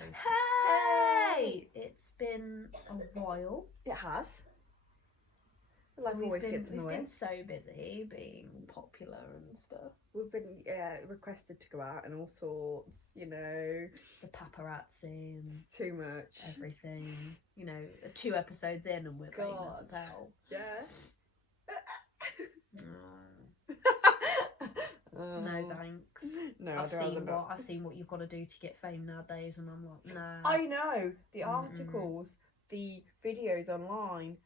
everybody. Hey! It's been a while. It has. Life always gets in the way. We've been so busy being popular and stuff. We've been requested to go out and all sorts, you know. The paparazzi and It's too much. everything. You know, 2 episodes in and we're famous as hell. Yeah. No thanks. No, I've seen what you've got to do to get fame nowadays, and I'm like, no. I know the articles, the videos online.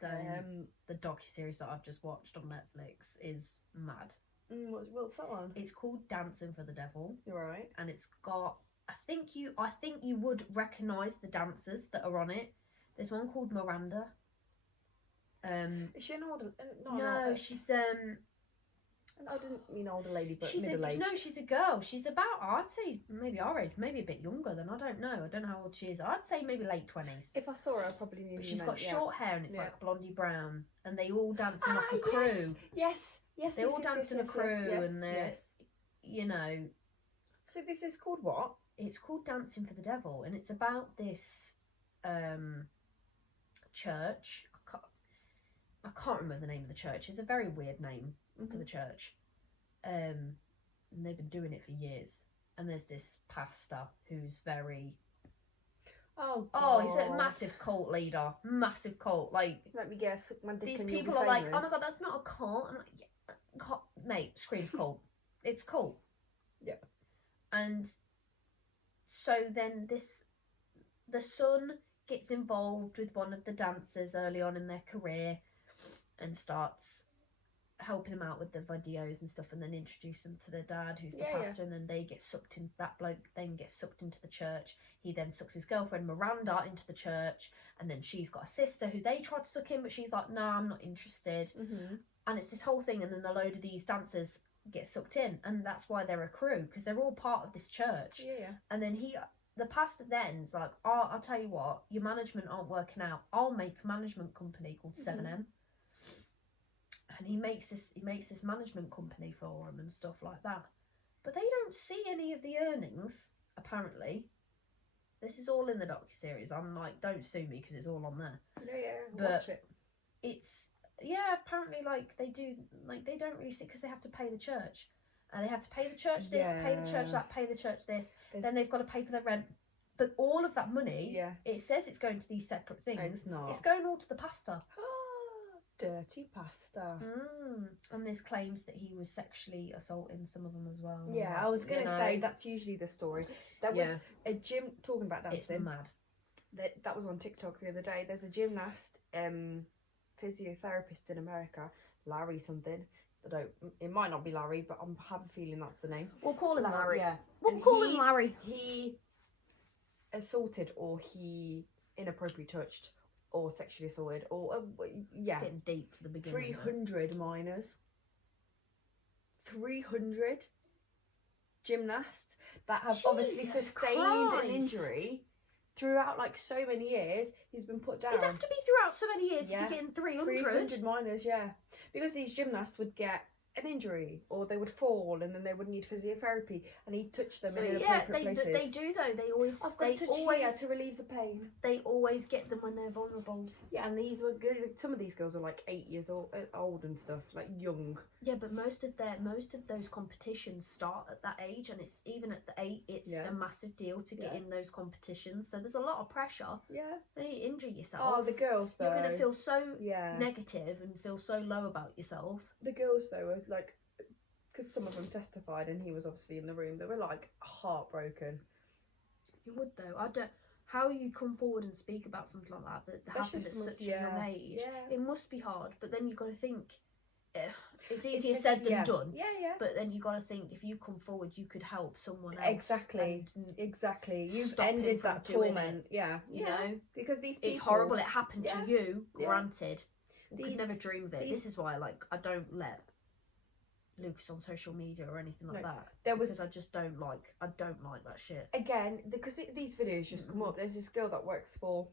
The docuseries that I've just watched on Netflix is mad. What's that one? It's called Dancing for the Devil. You're right. And it's got, I think you would recognise the dancers that are on it. There's one called Miranda. Is she an older? No, she's I didn't mean older lady, but she's middle aged. No, she's a girl. She's about, I'd say, maybe our age, maybe a bit younger than, I don't know how old she is. I'd say maybe late 20s. If I saw her, I probably knew. But she's got short hair and it's like blondie brown, and they all dance in like a Yes. crew. Yes. They all dance in a crew, and they're, you know. So this is called what? It's called Dancing for the Devil, and it's about this church. I can't remember the name of the church. It's a very weird name for the church. And they've been doing it for years. And there's this pastor who's very... Oh, he's a massive cult leader. Massive cult. Like, let me guess. These people are like, oh my god, that's not a cult. I'm like, yeah, mate, screams cult. It's cult. Yep. And so then the son gets involved with one of the dancers early on in their career and starts helping him out with the videos and stuff, and then introduce them to their dad, who's the pastor, and then they get sucked in. That bloke then gets sucked into the church. He then sucks his girlfriend Miranda into the church, and then she's got a sister who they try to suck in, but she's like, "Nah, I'm not interested." And it's this whole thing, and then a load of these dancers get sucked in, and that's why they're a crew, because they're all part of this church. And then the pastor then's like, "Oh, I'll tell you what, your management aren't working out. I'll make a management company called 7M." And he makes this management company for them and stuff like that. But they don't see any of the earnings, apparently. This is all in the docuseries. I'm like, don't sue me because it's all on there. But watch it. It's, apparently, like, they don't really see, because they have to pay the church. And they have to pay the church this, pay the church that, pay the church this. Then they've got to pay for their rent. But all of that money, it says it's going to these separate things. It's not. It's going all to the pastor. Dirty pasta. And there's claims that he was sexually assaulting some of them as well. Yeah, I was going to say that's usually the story. There was a gym, talking about dancing. It's mad. That was on TikTok the other day. There's a gymnast, physiotherapist in America, Larry something. It might not be Larry, but I have a feeling that's the name. We'll call him Larry. Yeah. We'll call him Larry. He assaulted, or he inappropriately touched, or sexually assaulted, or It's getting deep for the beginning. 300 minors. 300 gymnasts that have obviously sustained an injury throughout like so many years. He's been put down. It'd have to be throughout so many years to be getting 300. 300 minors, because these gymnasts would get an injury, or they would fall, and then they would need physiotherapy, and he'd touch them in inappropriate places. They do though. They always. I've got to touch here to relieve the pain. They always get them when they're vulnerable. Yeah, and these were good. Some of these girls are like 8 years old and stuff, like young. Yeah, but most of those competitions start at that age, and it's even at the 8, it's a massive deal to get in those competitions. So there's a lot of pressure. Yeah. Then you injure yourself. Oh, the girls though. You're gonna feel so negative and feel so low about yourself. The girls though were like, because some of them testified, and he was obviously in the room. They were like heartbroken. You would though. I don't. How you come forward and speak about something like that happened at such a young age. Yeah. It must be hard, but then you've got to think. It's easier said than done. Yeah. But then you got to think, if you come forward, you could help someone else. Exactly. You've ended that torment. Yeah. You know, because these people. It's horrible. It happened to you. Granted, we could never dream of it. This is why, like, I don't let Lucas on social media or anything like that. Because I just don't like that shit. Again, because these videos just come up. There's this girl that works for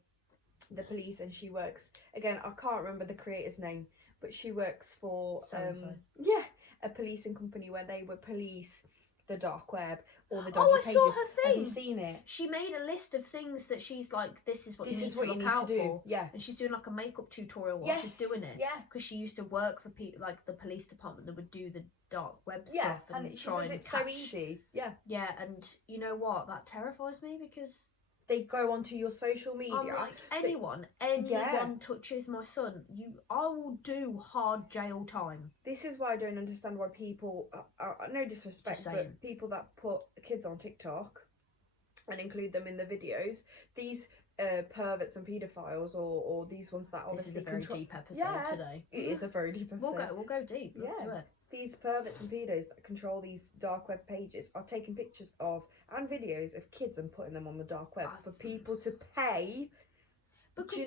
the police, and she works, again, I can't remember the creator's name, but she works for a policing company where they would police the dark web or the dodgy pages. I saw her thing. Have you seen it? She made a list of things that she's like, this is what This you is need what to you look need to out do. for. Yeah. And she's doing like a makeup tutorial while she's doing it. Yeah. Because she used to work for people like the police department that would do the dark web Yeah. stuff and And she try says and it's catch. so easy. Yeah. Yeah, and you know what? That terrifies me because They go onto your social media. I'm like, anyone touches my son, I will do hard jail time. This is why I don't understand why people, no disrespect, but people that put kids on TikTok and include them in the videos, these perverts and paedophiles, or these ones that obviously this is a very deep episode today. It is a very deep episode. We'll go deep. Let's do it. These perverts and pedos that control these dark web pages are taking pictures of and videos of kids and putting them on the dark web for people to pay. Because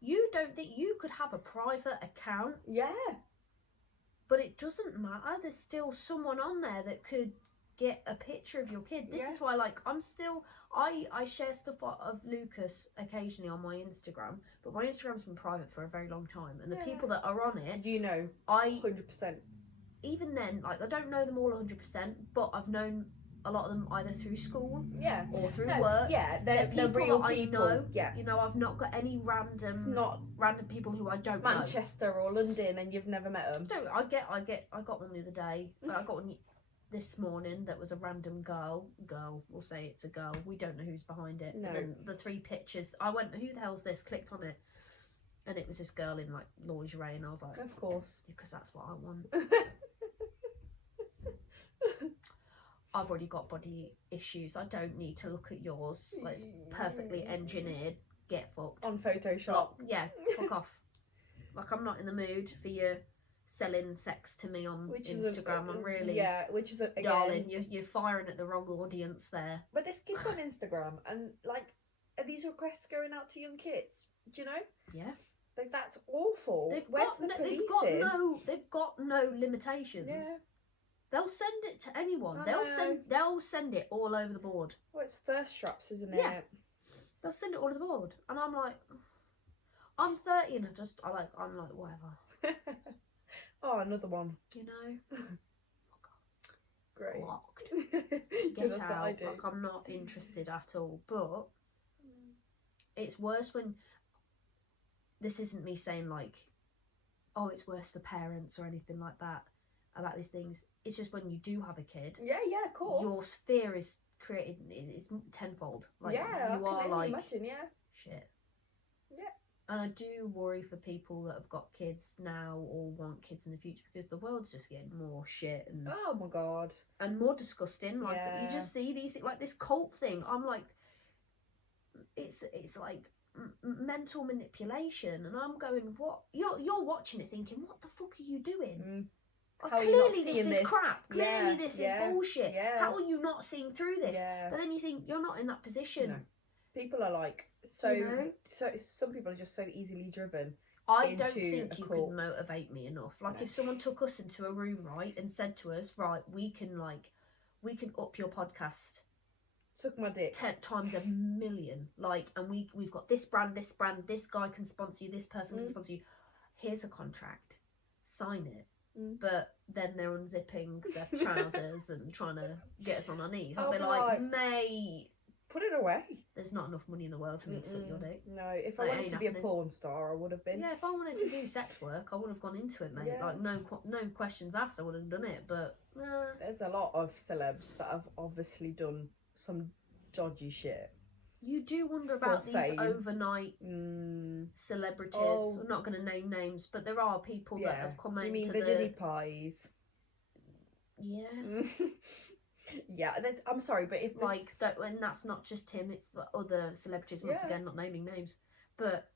you don't think you could have a private account? Yeah. But it doesn't matter. There's still someone on there that could get a picture of your kid. This is why, like, I share stuff of Lucas occasionally on my Instagram, but my Instagram's been private for a very long time, and the people that are on it, 100%. Even then, like, I don't know them all 100%, but I've known a lot of them either through school, or through work. Yeah, they're real people. I know. Yeah, you know, I've not got any random people who I don't know. Manchester or London, and you've never met them. I got one the other day. I got one this morning that was a random girl. We'll say it's a girl. We don't know who's behind it. No. And then the 3 pictures. I went, who the hell's this? Clicked on it, and it was this girl in like lingerie, and I was like, of course, because that's what I want. I've already got body issues. I don't need to look at yours. Like, it's perfectly engineered. Get fucked. On Photoshop. Fuck off. Like, I'm not in the mood for you selling sex to me on Instagram. I'm really... which is, again... Darling, you're firing at the wrong audience there. But there's kids on Instagram, and, like, are these requests going out to young kids? Do you know? Yeah. Like, that's awful. They've got no limitations. Yeah. They'll send it to anyone. They'll send it all over the board. Well, it's thirst traps, isn't it? Yeah. They'll send it all over the board, and I'm like, I'm 30, and I'm like, whatever. Oh, another one. You know. Great. Blocked. Get out. Like, I'm not interested at all. But it's worse when. This isn't me saying like, oh, it's worse for parents or anything like that about these things. It's just when you do have a kid. Yeah, of course. Your fear is created. It's tenfold. Like, you are like, imagine, shit. Yeah. And I do worry for people that have got kids now or want kids in the future, because the world's just getting more shit and oh my god, and more disgusting. Like, you just see these, like, this cult thing. I'm like, it's like mental manipulation, and I'm going, what? You're watching it thinking, what the fuck are you doing? Clearly this is crap. Clearly this is bullshit. How are you not seeing through this? But then you think, you're not in that position. No. People are like so some people are just so easily driven. I don't think you could motivate me enough. Like, if someone took us into a room, right, and said to us, right, we can up your podcast, suck my dick 10 times a million, like, and we've got this brand, this guy can sponsor you, this person can sponsor you, here's a contract, sign it. But then they're unzipping their trousers and trying to get us on our knees. I'll be like, mate, put it away. There's not enough money in the world for me to suck your dick. No, if I wanted to be a porn star, I would have been. Yeah, if I wanted to do sex work, I would have gone into it, mate. Yeah. Like, no questions asked, I would have done it. But there's a lot of celebs that have obviously done some dodgy shit. You do wonder about these overnight celebrities. I'm not going to name names, but there are people that have come into You mean the Diddy Pies? Yeah. Yeah, I'm sorry, but if like that, and that's not just him, it's the other celebrities. Once again, not naming names, but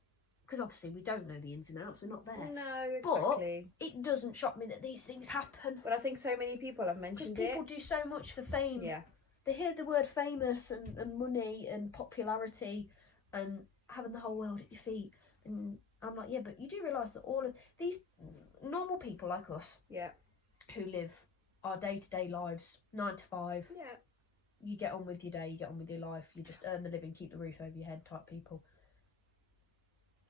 because obviously we don't know the ins and outs, we're not there. No, exactly. But it doesn't shock me that these things happen. But I think so many people have mentioned it. Because people do so much for fame. Yeah. They hear the word famous and money and popularity and having the whole world at your feet. And I'm like, yeah, but you do realise that all of these normal people like us, who live our day-to-day lives, 9 to 5. Yeah. You get on with your day, you get on with your life, you just earn the living, keep the roof over your head type people.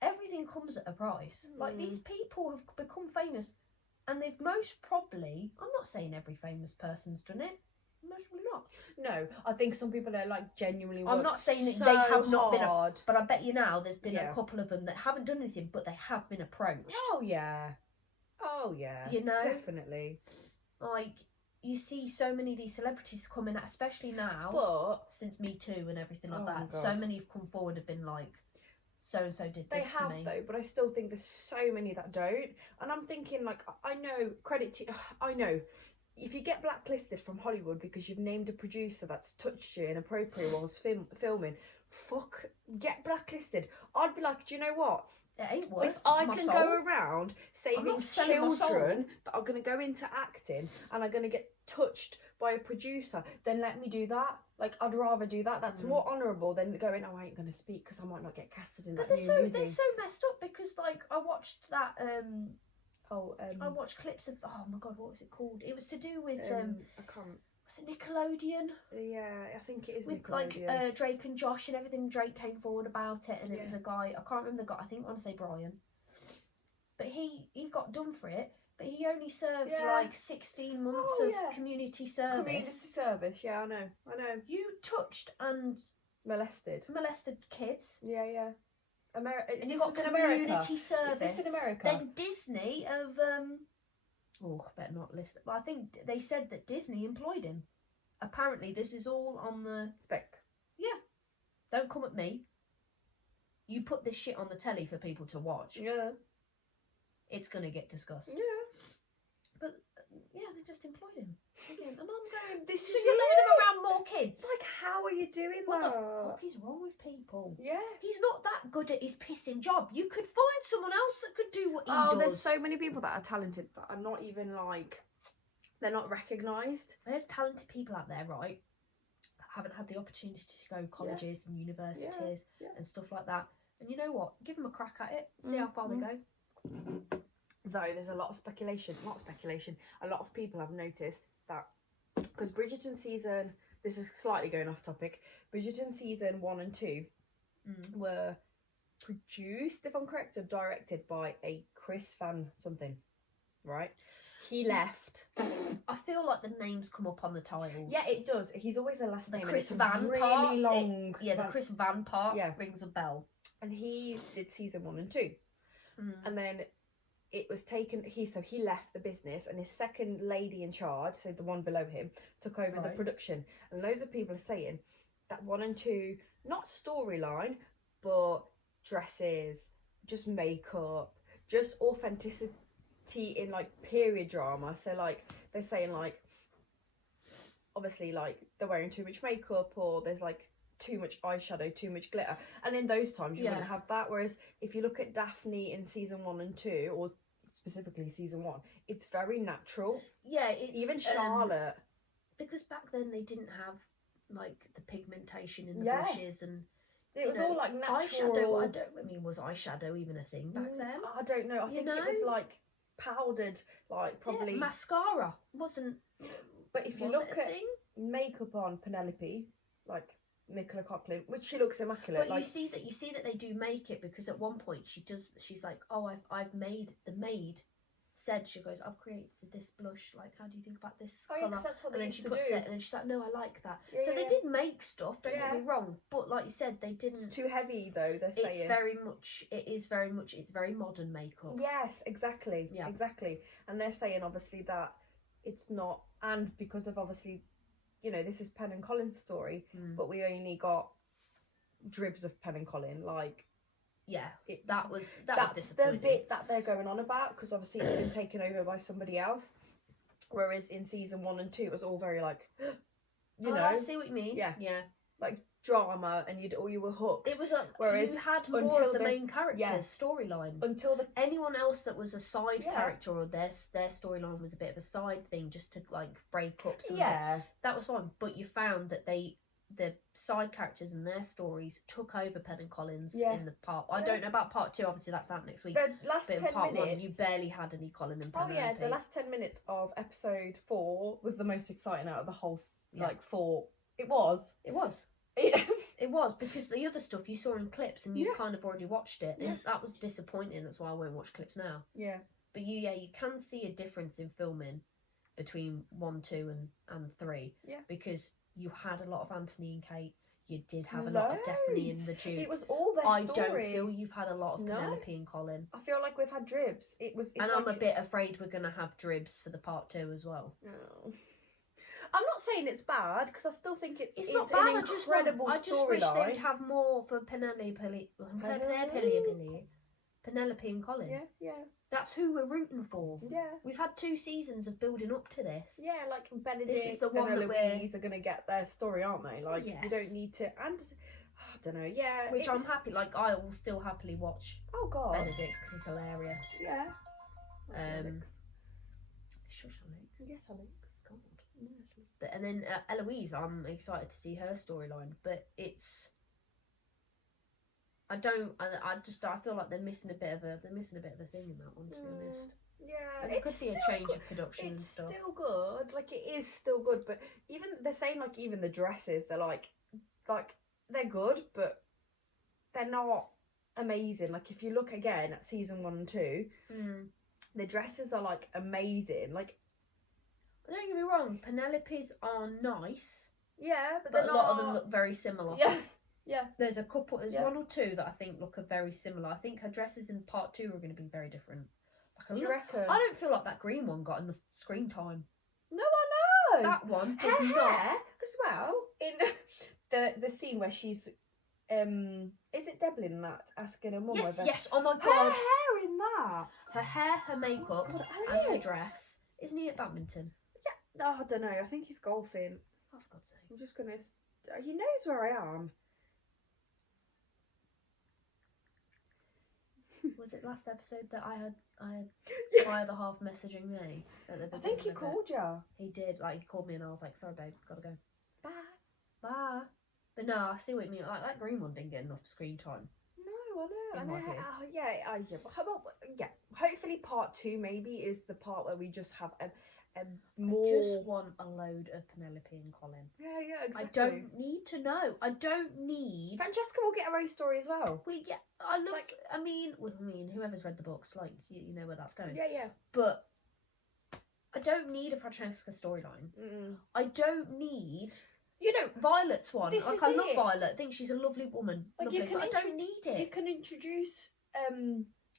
Everything comes at a price. Like, these people have become famous, and they've most probably, I'm not saying every famous person's done it, Most probably not. No, I think some people are like genuinely. I'm not saying that so they have not been hard. but I bet you now there's been Yeah. a couple of them that haven't done anything, but they have been approached. Oh yeah. Oh yeah. You know? Definitely. Like, you see so many of these celebrities coming out, especially now, But since Me Too and everything like Oh my that. So God. many have come forward and been like, so and so did they this to have me. though. But I still think there's so many that don't. And I'm thinking like, I know credit to. I know. If you get blacklisted from Hollywood because you've named a producer that's touched you inappropriately whilst filming, fuck, get blacklisted. I'd be like, do you know what? It ain't worth If I my can soul. go around I'm saving not selling my soul. children that are going to go into acting and are going to get touched by a producer, then let me do that. Like, I'd rather do that. That's more honourable than going, oh, I ain't going to speak because I might not get casted in But that they're new movie. they're so messed up because, like, I watched that, I watched clips of, oh my God, what was it called? It was to do with, I can't. was it Nickelodeon? Yeah, I think it is With Nickelodeon. like Drake and Josh and everything. Drake came forward about it, and it Yeah. was a guy, I can't remember the guy, I think I want to say Brian, but he got done for it, but he only served like 16 months of community service. Community service, yeah, I know. You touched and molested kids. Yeah. America. And you got community service. Is this in America? Then Disney have oh, I better not list it, but I think they said that Disney employed him. Apparently this is all on the spec. Yeah. Don't come at me. You put this shit on the telly for people to watch. Yeah. It's going to get discussed. Yeah. But, yeah, they just employed him again. And I'm going, this so is you're letting him around more kids? Like, how are you doing what that? the fuck is wrong with people? Yeah. He's not that good at his pissing job. You could find someone else that could do what he does. Oh, there's so many people that are talented that are not even, like, they're not recognised. There's talented people out there, right? Haven't had the opportunity to go colleges and universities and stuff like that. And you know what? Give them a crack at it. See how far they go. Though there's a lot of a lot of people have noticed that because Bridgerton season, this is slightly going off topic, Bridgerton season 1 and 2 were produced, if I'm correct, or directed by a Chris Van something, right? He left. I feel like the names come up on the tiles. Yeah, it does. He's always a last the name. Chris and Van it's really part, long. The Chris Van part rings a bell. And he did season 1 and 2, and then it was taken. He left the business, and his second lady in charge, so the one below him, took over the production. And loads of people are saying that 1 and 2, not storyline, but dresses, just makeup, just authenticity in like period drama. So like they're saying like obviously like they're wearing too much makeup, or there's like too much eyeshadow, too much glitter, and in those times you wouldn't have that. Whereas if you look at Daphne in season 1 and 2, or specifically season 1, it's very natural. Yeah, it's even Charlotte, because back then they didn't have like the pigmentation in the brushes, and it was all like natural. Eyeshadow. Was eyeshadow even a thing back then? I don't know. I think it was like powdered, like probably mascara wasn't. But if you look at makeup on Penelope, like Nicola Coughlan, which she looks immaculate. But like, you see that they do make it, because at one point she's like, oh, I've made, the maid said, she goes, I've created this blush, like, how do you think about this colour? That's what and then she puts it, and then she's like, no, I like that. So they did make stuff, don't get me wrong, but like you said, they didn't. It's too heavy though, they're saying. It's very modern makeup. Yes, exactly. Yeah. Exactly. And they're saying obviously that it's not, and because of obviously, you know, this is Penn and Colin's story, but we only got dribs of Penn and Colin, like. Yeah, that was the bit that they're going on about, because obviously it's been taken over by somebody else. Whereas in season 1 and 2, it was all very like, you know. I see what you mean. Yeah, like drama, and you were hooked. It was whereas you had more of the main character's storyline until anyone else that was a side character, or their storyline was a bit of a side thing, just to like break up. That was fine. But you found that the side characters and their stories took over Penn and Colin's in the part. I don't know about part 2, obviously that's out next week. The last but in 10 part minutes, 1, you barely had any Colin and Penelope. Oh yeah, the last 10 minutes of episode 4 was the most exciting out of the whole like 4. It was. It was, because the other stuff you saw in clips and you kind of already watched it, and that was disappointing. That's why I won't watch clips now. Yeah. But you can see a difference in filming. between 1, 2 and 3. Yeah. Because you had a lot of Anthony and Kate. You did have a lot of Daphne and the Duke. It was all their I story. don't feel you've had a lot of Penelope and Colin. I feel like we've had Dribs. It's and like... I'm a bit afraid we're going to have Dribs for the part 2 as well. No. I'm not saying it's bad, because I still think it's not bad. an incredible storyline. I just wish they would have more for Penelope and Colin. Yeah. That's who we're rooting for. Yeah. We've had 2 seasons of building up to this. Yeah, like Benedict This is the one and that Eloise are going to get their story, aren't they? Like, Yes. you don't need to... And, I don't know, yeah. Which I'm happy, like, I will still happily watch Oh, God. Benedict because he's hilarious. Yeah. Shush, Alex. Yes, Alex. God. And then Eloise, I'm excited to see her storyline, but it's... I feel like they're missing a bit of a thing in that one, to be honest. Yeah, And it could be a change of production and stuff. It's still good. Like, it is still good, but even they're saying, like, even the dresses, they're like they're good, but they're not amazing. Like, if you look again at season 1 and 2, the dresses are like amazing. Like, don't get me wrong, Penelope's are nice. Yeah, but a lot of them look very similar. Yeah. There's one or two that I think look very similar. I think her dresses in part 2 are going to be very different. Do you reckon? I don't feel like that green one got enough screen time. No, I know. That one did her not. Hair as well, in the scene where she's is it Devlin that asking her mum whether... Yes, oh my her god. hair in that. Her hair, her makeup, God, and her dress. Isn't he at badminton? Yeah, I don't know. I think he's golfing. Oh, for God's sake. I'm just gonna... He knows where I am. Was it last episode that I had my other half messaging me at the beginning? I think he called you. He did. Like, he called me and I was like, sorry babe, gotta go. Bye. But no, I see what you mean. Like, that green one didn't get enough screen time. No, I In know. my view. Yeah. Hopefully part 2 maybe is the part where we just have a more... I just want a load of Penelope and Colin. Yeah, exactly. I don't need to know. I don't need... Francesca will get her own story as well. I love... Like, I mean, whoever's read the books, like, you know where that's going. Yeah. But I don't need a Francesca storyline. I don't need... Violet's one. This like, is I love it. Violet. I think she's a lovely woman. Like, lovely, but I don't need it. You can introduce...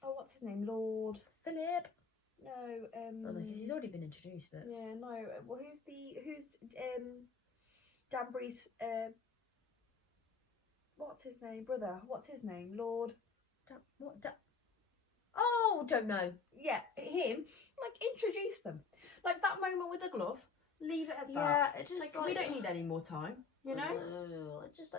what's his name? Lord... Philip. No, because he's already been introduced, but... Yeah, no. Well, who's Danbury's, what's his name? Brother. What's his name? Lord... Oh, don't know. Yeah, him. Like, introduce them. Like, that moment with the glove, leave it at that. Yeah, it just... Like, we don't need any more time, you know? No, I just...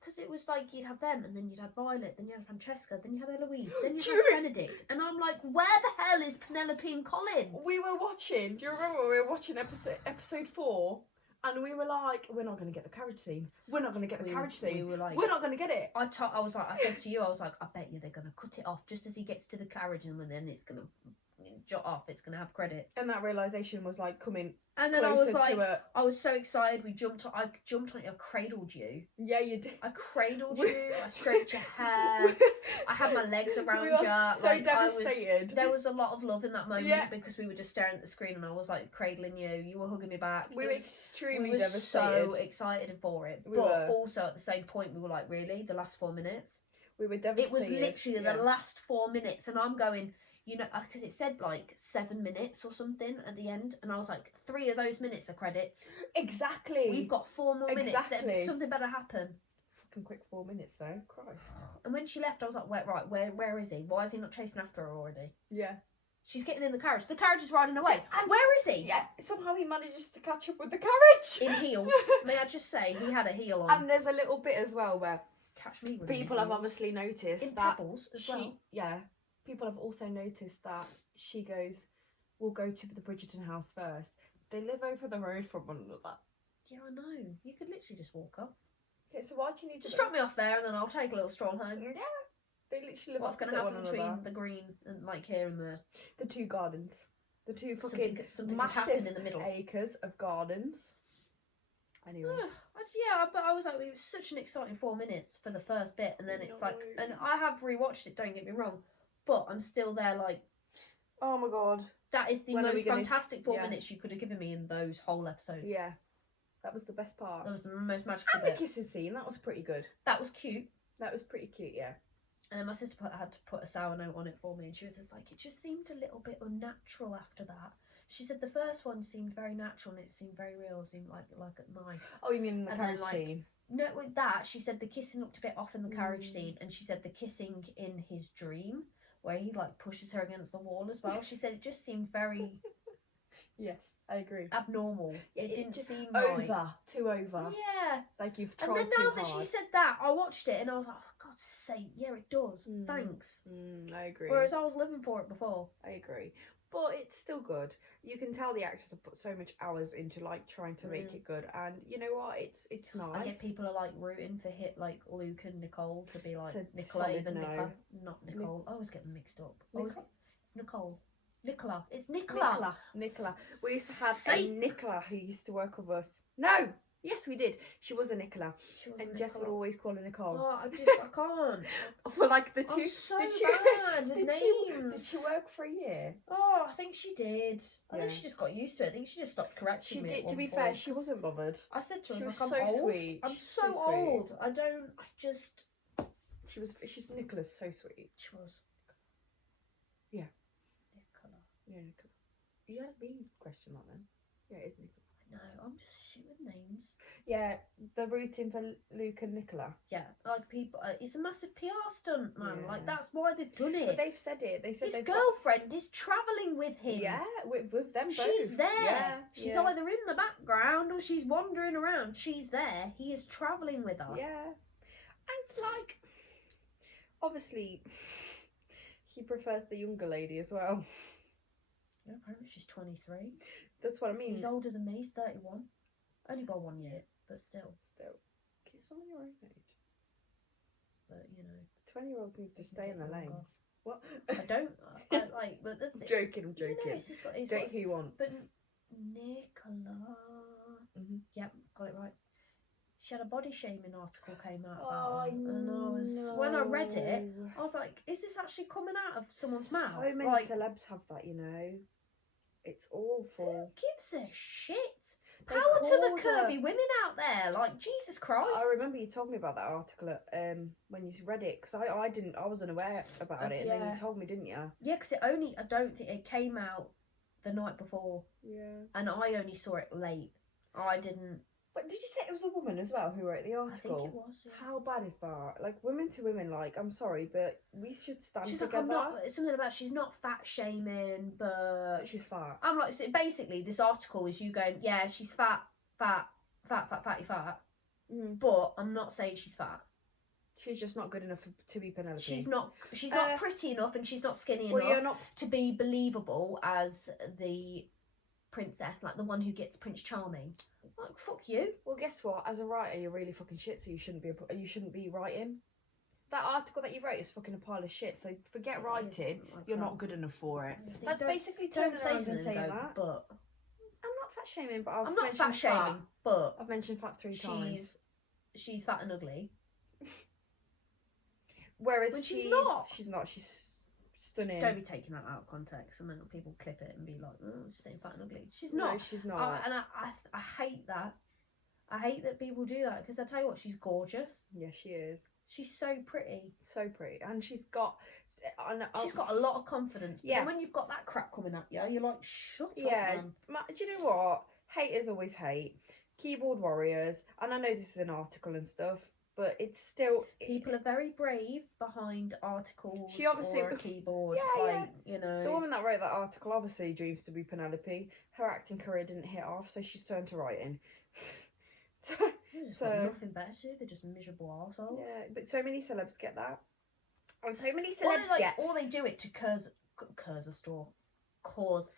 Because it was like, you'd have them, and then you'd have Violet, then you had Francesca, then you had Eloise, then you had Benedict. And I'm like, where the hell is Penelope and Colin? We were watching, do you remember we were watching episode 4? And we were like, we're not going to get the carriage scene. We're not going to get the carriage scene. We were like... We're not going to get it. I said to you, I was like, I bet you they're going to cut it off just as he gets to the carriage, and then it's going to jot off. It's going to have credits. And that realisation was like coming. And then I was like, I was so excited. I jumped on you. I cradled you. Yeah, you did. I cradled you. I stroked your hair. I had my legs around you. So devastated. There was a lot of love in that moment because we were just staring at the screen, and I was like cradling you. You were hugging me back. We were extremely devastated. So excited for it, but also at the same point, we were like, really, the last 4 minutes. We were devastated. It was literally the last 4 minutes, and I'm going. Because it said like 7 minutes or something at the end, and I was like, 3 of those minutes are credits. Exactly. We've got 4 more minutes. Something better happen. Fucking quick 4 minutes though. Christ. And when she left, I was like, where is he? Why is he not chasing after her already? Yeah. She's getting in the carriage. The carriage is riding away. And where is he? Yeah. Somehow he manages to catch up with the carriage. In heels. May I just say, he had a heel on. And there's a little bit as well where people have obviously noticed in that Pebbles as well. Yeah. People have also noticed that she goes, we'll go to the Bridgerton house first. They live over the road from one another. Yeah, I know. You could literally just walk up. Okay, so why do you need to... Just drop me off there and then I'll take a little stroll home. Yeah. They literally live What's going to happen between the green and like here and there? The 2 gardens. The 2 fucking something massive in the middle. acres of gardens. Anyway. But I was like, it was such an exciting 4 minutes for the first bit, and then it's like... And I have rewatched it, don't get me wrong. But I'm still there like... Oh my god. That is the When are we most gonna- fantastic 4 yeah. minutes you could have given me in those whole episodes. Yeah, that was the best part. That was the most magical And the bit. kissing scene, that was pretty good. That was cute. That was pretty cute, yeah. And then my sister had to put a sour note on it for me, and she was just like, it just seemed a little bit unnatural after that. She said the first one seemed very natural and it seemed very real, seemed like nice. Oh, you mean the And carriage then, like, scene? No, with that, she said the kissing looked a bit off in the carriage Mm. scene, and she said the kissing in his dream, where he like pushes her against the wall as well. She said it just seemed very Yes, I agree. abnormal. Yeah, It didn't just seem right. too over. Yeah. Like you've And tried then too now hard. that she said that, I watched it and I was like, oh, for God's sake, yeah, it does. Mm. Thanks. I agree. Whereas I was living for it before. I agree. But it's still good. You can tell the actors have put so much hours into like trying to make it good, and you know what? It's nice. I get people are like rooting for like Luke and Nicole to be like It's a Nicola, solid even no. Nicola, not Nicole. I always get them mixed up. It's Nicole. Nicola. It's Nicola. We used to have a Sake. Nicola who used to work with us. No. Yes, we did. She was a Nicola, She was and Jess would Nicola. always call her Nicole. Oh, I can't. For like the two. I'm so did she, bad with did names. she work for a year? Oh, I think she did. I think Yeah. she just got used to it. I think she just stopped correcting She me. did. at To one be point, fair, she 'cause wasn't bothered. I said to her, she I was was so like, I'm old. sweet. I'm She's so so sweet. old. I just. She's Nicola's so sweet. She was. Yeah. Nicola. Yeah, Nicola. You had a mean question like then. Yeah, it is Nicola. No, I'm just shooting names. Yeah, the rooting for Luke and Nicola. Yeah, like people. It's a massive PR stunt, man. Yeah. Like that's why they've done it. But they've said it. They said His they've girlfriend is travelling with him. Yeah, with them both. She's there. Yeah, She's yeah. either in the background or she's wandering around. She's there. He is travelling with her. Yeah, and like, obviously, he prefers the younger lady as well. Yeah, apparently she's 23. That's what I mean. He's older than me. He's 31. Only by 1 year, but still. Still, keep someone your own age. But you know, 20-year-olds need to stay in their lane. What? I don't. I like. But the I'm joking. I'm You know, joking. it's just what it's Date like, who you want. But Nicola. Mhm. Yep, got it right. She had a body shaming article came out Oh, about her, and I was when I read it, I was like, "Is this actually coming out of someone's mouth?" So many Like, celebs have that, you know. It's who awful. gives a shit? They Power to the called her- curvy women out there, like Jesus Christ. I remember you told me about that article when you read it, because I didn't, I wasn't aware about it, and then yeah. you told me, didn't you? Yeah, because I don't think it came out the night before, Yeah. and I only saw it late. I didn't. But did you say it was a woman as well who wrote the I article? think it was. Yeah. How bad is that? Like, women to women, like, I'm sorry, but we should stand She's like, together. I'm not. It's something about she's not fat shaming, but She's fat. I'm like, so basically, this article is you going, yeah, she's fat, fatty, fat. Mm. But I'm not saying she's fat. She's just not good enough to be Penelope. She's not pretty enough, and she's not skinny Well, enough you're not. to be believable as the princess, like the one who gets Prince Charming. Like, fuck you. Well, guess what? As a writer, you're really fucking shit. So you shouldn't be writing. That article that you wrote is fucking a pile of shit. So forget writing. You're not good enough for it. That's basically turning Don't say around and something saying and go, that. but I'm not fat shaming, but I'm not fat shaming, but I've mentioned fat 3 times. she's fat and ugly. Whereas When she's she's not. She's not. She's stunning. Don't be taking that out of context, and then people clip it and be like, "Oh, she's saying fat and ugly." She's No, not. she's not. And I hate that. I hate that people do that because I tell you what, she's gorgeous. Yeah, she is. She's so pretty. So pretty, and she's got. She's got a lot of confidence. But Yeah. then when you've got that crap coming at you, you're like, shut Yeah. up, man. Do you know what? Haters always hate. Keyboard warriors, and I know this is an article and stuff, but it's still. People are very brave behind articles. She obviously- or a keyboard. Yeah, like, you know. The woman that wrote that article obviously dreams to be Penelope. Her acting career didn't hit off, so she's turned to writing. So, They just so- got nothing better to do. They're just miserable arseholes. yeah, but so many celebs get that, and so many Or celebs they, get. or they do it to cause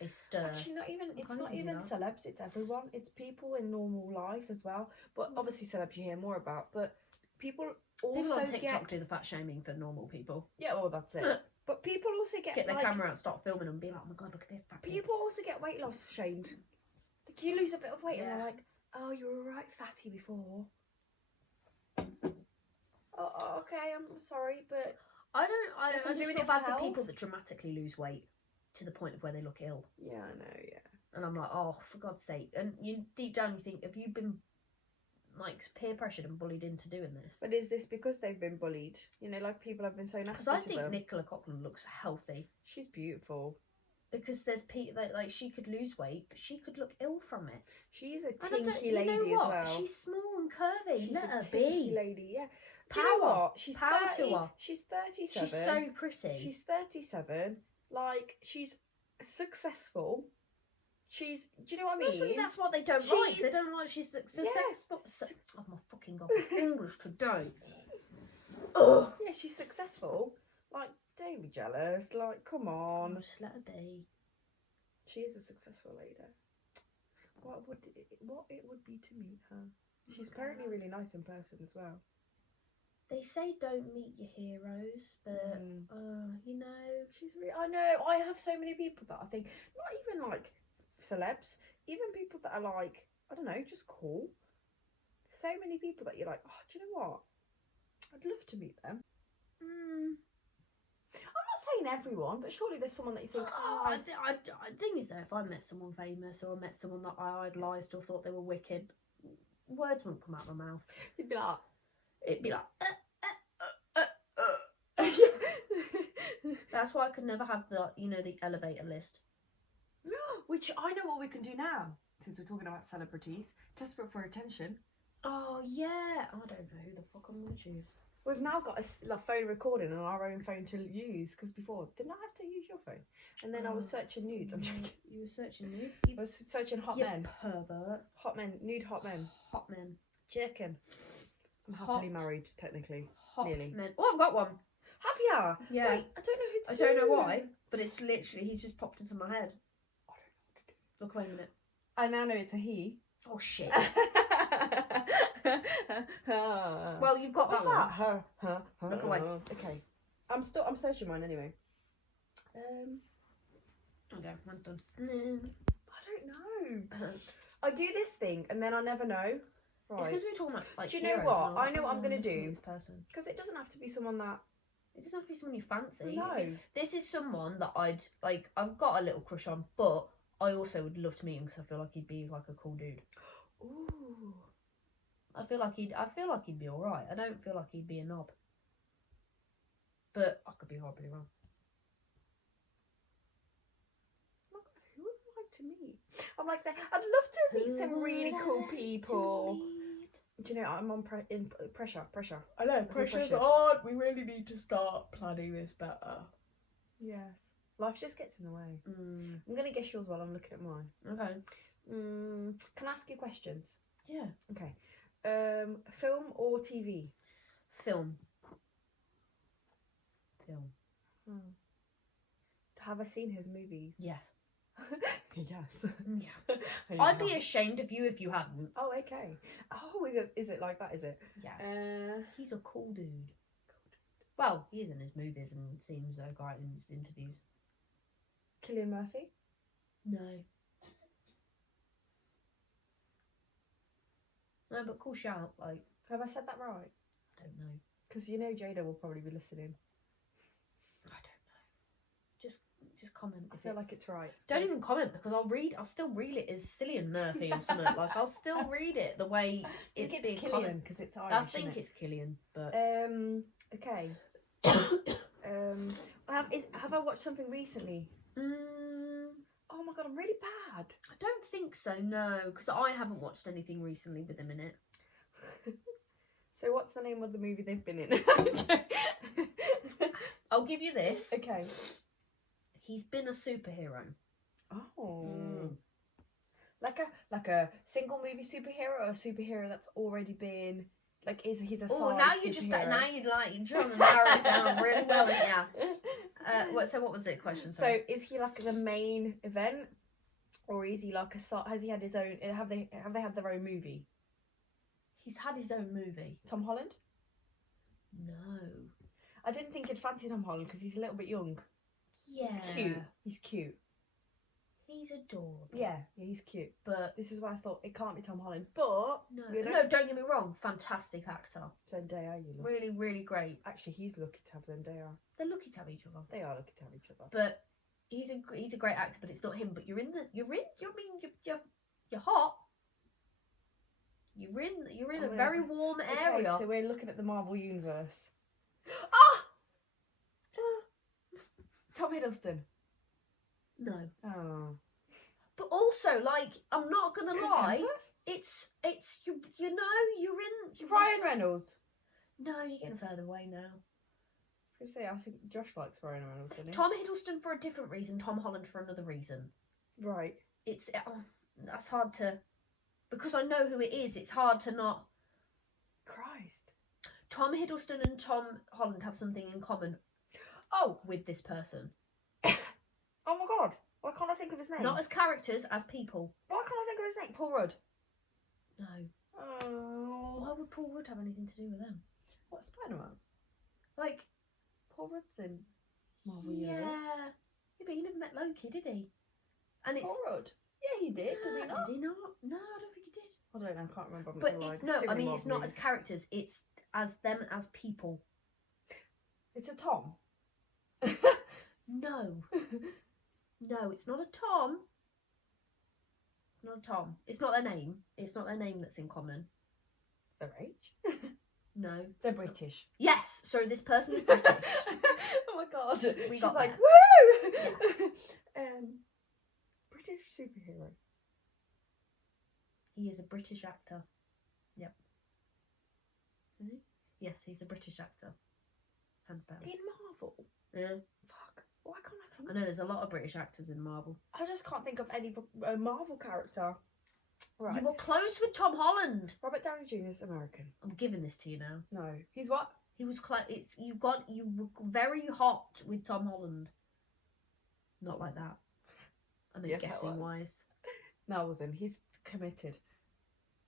a stir. Actually, not even. It's can't not even do even that. celebs. It's everyone. It's people in normal life as well. But Mm. obviously, celebs you hear more about. But people People also on TikTok get. do the fat shaming for normal people. Yeah, well, that's it. But people also get Get their like, camera out, start filming them, and be like, "Oh my god, look at this fat kid." People also get weight loss shamed. Like you lose a bit of weight, and Yeah. they're like, "Oh, you were right fatty before." Oh, okay. I'm sorry, but I Like, I'm just doing feel it for bad for health. people that dramatically lose weight. to the point of where they look ill. Yeah, I know. Yeah. And I'm like, oh, for God's sake! And you deep down you think, have you been like peer pressured and bullied into doing this? But is this because they've been bullied? You know, like people have been so nasty Because I to think them. Nicola Coughlan looks healthy. She's beautiful. Because there's people that like she could lose weight, but she could look ill from it. She's a And tinky lady you know what? as well. She's small and curvy. She's Let a her tinky be. lady. Yeah. Do Power. you know what? She's Power 30. to her. She's 37. She's so pretty. She's 37. Like, she's successful. She's. Do you know what I mean? That's what they don't like. They She's- don't like she's successful. Yes. Oh my fucking God! English today. Ugh. Yeah, she's successful. Like, don't be jealous. Like, come on. Oh, just let her be. She is a successful lady. What it would be to meet her. She's apparently really nice in person as well. They say don't meet your heroes, but you know, She's really. I know. I have so many people that I think, not even like celebs, even people that are like, I don't know, just cool. So many people that you're like, oh, do you know what? I'd love to meet them. I'm not saying everyone, but surely there's someone that you think, I think is though, if I met someone famous or I met someone that I idolised or thought they were wicked, words wouldn't come out of my mouth. you'd be like, It'd be like, that's why I could never have the, you know, the elevator list. which I know what we can do now, since we're talking about celebrities, desperate for attention. Oh yeah, I don't know who the fuck I'm gonna choose. We've now got a phone recording on our own phone to use, because before, didn't I have to use your phone? And then I was searching nudes. I'm joking. You were searching nudes? I was searching hot You men. pervert. Hot men. Nude hot men. Hot men. Chicken. I'm happily Hot. married, technically. Hot Nearly. men. Oh, I've got one. Have ya? Yeah. Wait, I don't know who to I do. don't know why, but it's literally, he's just popped into my head. I don't know what to do. Look, wait a minute. I now know it's a he. Oh shit. well, Well, you've got what's that one. that? Look away. Okay. I'm searching mine anyway. Okay, mine's done. I don't know. I do this thing and then I never know. It's Right. because we're talking about like. Do you know heroes, what? and was I like, know what I'm gonna let's meet do. This person. Because it doesn't have to be someone that. It doesn't have to be someone you fancy. No. This is someone that I'd like. I've got a little crush on, but I also would love to meet him because I feel like he'd be like a cool dude. Ooh. I feel like he'd be all right. I don't feel like he'd be a knob. But I could be horribly wrong. Oh my God, who would I like to meet? I'm like that. I'd love to meet some really cool people. Do you know I'm on pressure? I know pressure's on. We really need to start planning this better. Yes. Life just gets in the way. I'm gonna guess yours while I'm looking at mine. Okay. Can I ask you questions? Yeah. Okay. Film or TV? Film. Have I seen his movies? Yes. Yes. Yeah. I'd be ashamed of you if you hadn't. Oh, okay. Oh, is it like that? Is it? Yeah. He's a cool dude. Well, he is in his movies and seems great in his interviews. Cillian Murphy. No. No, but cool shout. Like, Have I said that right? I don't know. Because you know Jada will probably be listening. I don't know. Just comment. I feel like it's right. Don't even comment because I'll still read it as Cillian Murphy or something. Like I'll still read it the way it's being Cillian commented. because it's Irish. I think it's Cillian, but Okay. Have I watched something recently? Oh my God, I'm really bad. I don't think so. No, because I haven't watched anything recently with him in it. So what's the name of the movie they've been in? I'll give you this. Okay. He's been a superhero. Oh. Like a single movie superhero or a superhero that's already been like he's a side now you're superhero? you're trying to narrow it down really well, yeah. What was the question? So is he like the main event, or is he like has he had his own? Have they had their own movie? He's had his own movie. Tom Holland? No. I didn't think he'd fancy Tom Holland because he's a little bit young. Yeah. He's cute. He's cute. He's adorable. Yeah, he's cute. But This is why I thought it can't be Tom Holland. But no, you know, no, don't get me wrong. Fantastic actor. Zendaya, you look. Really, really great. Actually, he's lucky to have Zendaya. They're lucky to have each other. They are lucky to have each other. But he's a great actor, but it's not him. But you're hot. You're in a very warm area. So we're looking at the Marvel universe. Ah! Tom Hiddleston. No. Oh. But also, like, I'm not gonna Chris lie. Hemsworth? It's you know you're in Ryan Reynolds. No, you're getting further away now. I was gonna say I think Josh likes Ryan Reynolds, doesn't he? Tom Hiddleston for a different reason. Tom Holland for another reason. Right. It's that's hard to, because I know who it is. It's hard to not. Christ. Tom Hiddleston and Tom Holland have something in common. Oh, with this person. Oh my god. Why can't I think of his name? Not as characters, as people. Why can't I think of his name? Paul Rudd. No. Oh. Why would Paul Rudd have anything to do with them? What, Spider-Man? Like, Paul Rudd's in Marvel yeah. Universe. Yeah, but he never met Loki, did he? And it's Paul Rudd? Yeah, he did. Did he not? Did he not? No, I don't think he did. I don't know. I can't remember. But it's no. I mean, it's not as characters. It's as them as people. It's a Tom. No. No, it's not a Tom. Not a Tom. It's not their name. It's not their name that's in common. Their age? No. They're British. Yes. So this person is British. Oh my god. We She's got like, there. woo! British superhero. He is a British actor. Yep. Mm-hmm. Yes, he's a British actor. Hands down. In Marvel? Yeah. Fuck. Why can't I think? I know there's a lot of British actors in Marvel. I just can't think of any Marvel character. Right. You were close with Tom Holland. Robert Downey Jr. is American. I'm giving this to you now. No. He's what? He was close. You were very hot with Tom Holland. Not like that. I mean, Yes, I guessing was. wise. No, I wasn't. He's committed.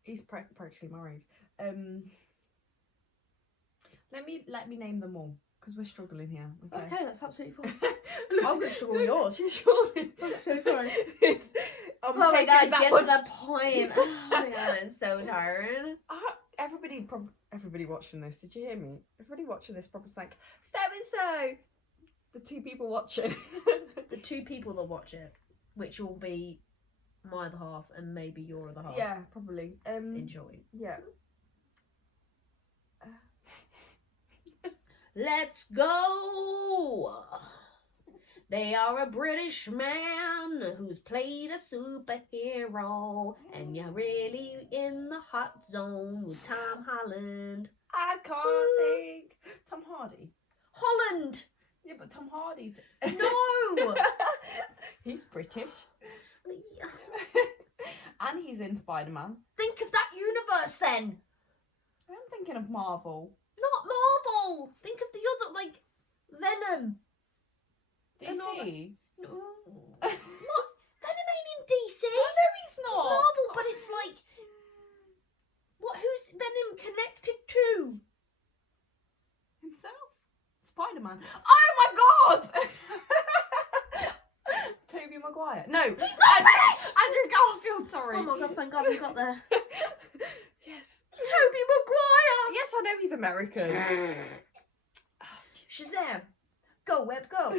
He's practically married. Let me name them all because we're struggling here. Okay, that's absolutely fine. I'm going to struggle with yours. I'm so sorry. I'm Oh my taking god, that get much- to the point. Oh my god, I'm so tired. Everybody watching this, did you hear me? Everybody watching this probably like, so and so. The two people watching. The two people that watch it, which will be my other half and maybe your other half. Yeah, probably. Enjoy. Yeah. Let's go! They are a British man who's played a superhero, and you're really in the hot zone with Tom Holland. I can't think. Tom Hardy. Holland! Yeah, but Tom Hardy's. No! He's British. And he's in Spider-Man. Think of that universe then! I'm thinking of Marvel. Not Marvel! Think of the other, like, Venom. And all DC. No. Not, Venom ain't in DC! No, he's It's not. Marvel, but it's like, what? Who's Venom connected to? Himself. Spider-Man. Oh my god! Tobey Maguire. No. He's not British! Andrew Garfield, sorry. Oh my god, thank god we got there. Yes. Tobey Maguire! Yes, I know he's American. Shazam! Go, Web, go!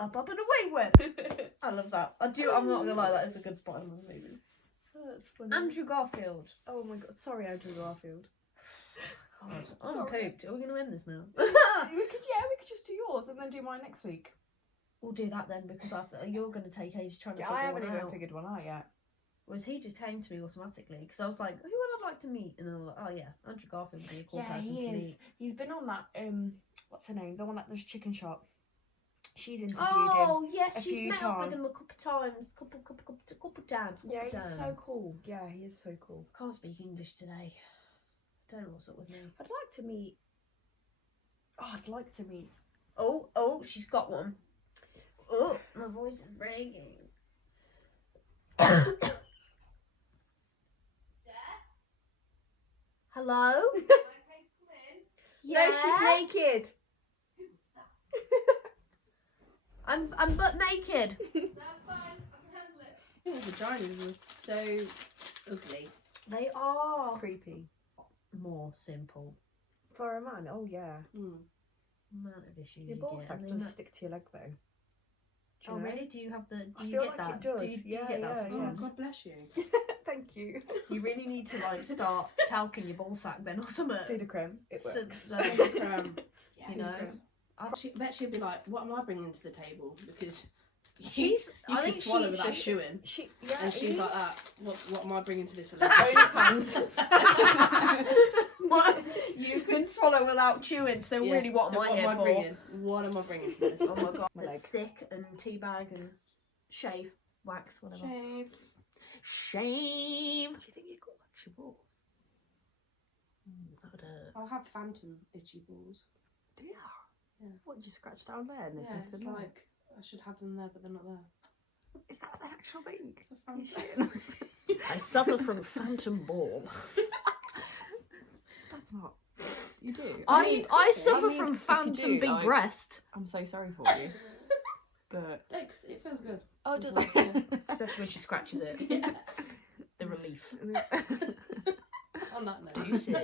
Up and away, Web! I love that. I'm not gonna lie, that is a good Spider-Man movie. Oh, that's funny. Andrew Garfield. Oh my god, sorry, Andrew Garfield. God, I'm Sorry. pooped. Are we gonna end this now? we could just do yours and then do mine next week. We'll do that then, because you're gonna take ages trying to Yeah, figure I haven't one even out. figured one out yet. Whereas he just came to me automatically, because I was like, who would I like to meet? And then I'm like, oh yeah, Andrew Garfield would be a cool person to meet. He's been on that what's her name? The one at the chicken shop. She's interviewed him. Oh yes, a she's few met up with times. him a couple times, couple times. Yeah, he's times. so cool. Yeah, he is so cool. Can't speak English today. Don't know what's up with me. I'd like to meet. Oh, I'd like to meet. Oh, she's got one. Oh, my voice is breaking. Hello? No, she's naked. I'm butt naked. That's fine. I can handle it. Vaginas are so ugly. They are Creepy. more simple. For a man, oh yeah. Amount of issues Your you ball get, sack and does then stick to your leg though. Do you Oh know? really? Do you have the? Do I you feel get like that? it does. Do you Yeah, get that yeah, Oh, sometimes? God bless you. Thank you. You really need to like start talking your ball sack then or something. Pseudocreme. It So- works. like, Pseudocreme. you know. I bet she'd be like, what am I bringing to the table? Because She's. you I can think swallow she's without the- chewing. She, And she's like that. What am I bringing to this OnlyFans. What? You can swallow without chewing. So Yeah, really, what so am I here for? bringing? What am I bringing to this? Oh my god! My That leg. stick and teabag and shave, wax, whatever. Shave. Shave. Do you think you got actual balls? I'll have phantom itchy balls. Yeah. Yeah. What, just scratch down there and there's Yeah, it's nothing there? like I should have them there, but they're not there. Is that the actual thing? It's a phantom. I suffer from phantom ball. That's not. You do. I suffer mean, from if you phantom do, big I- breast. I'm so sorry for you. But It feels good. oh, does Sometimes, it? Especially when she scratches it. Yeah. The relief. On that note. Deuces.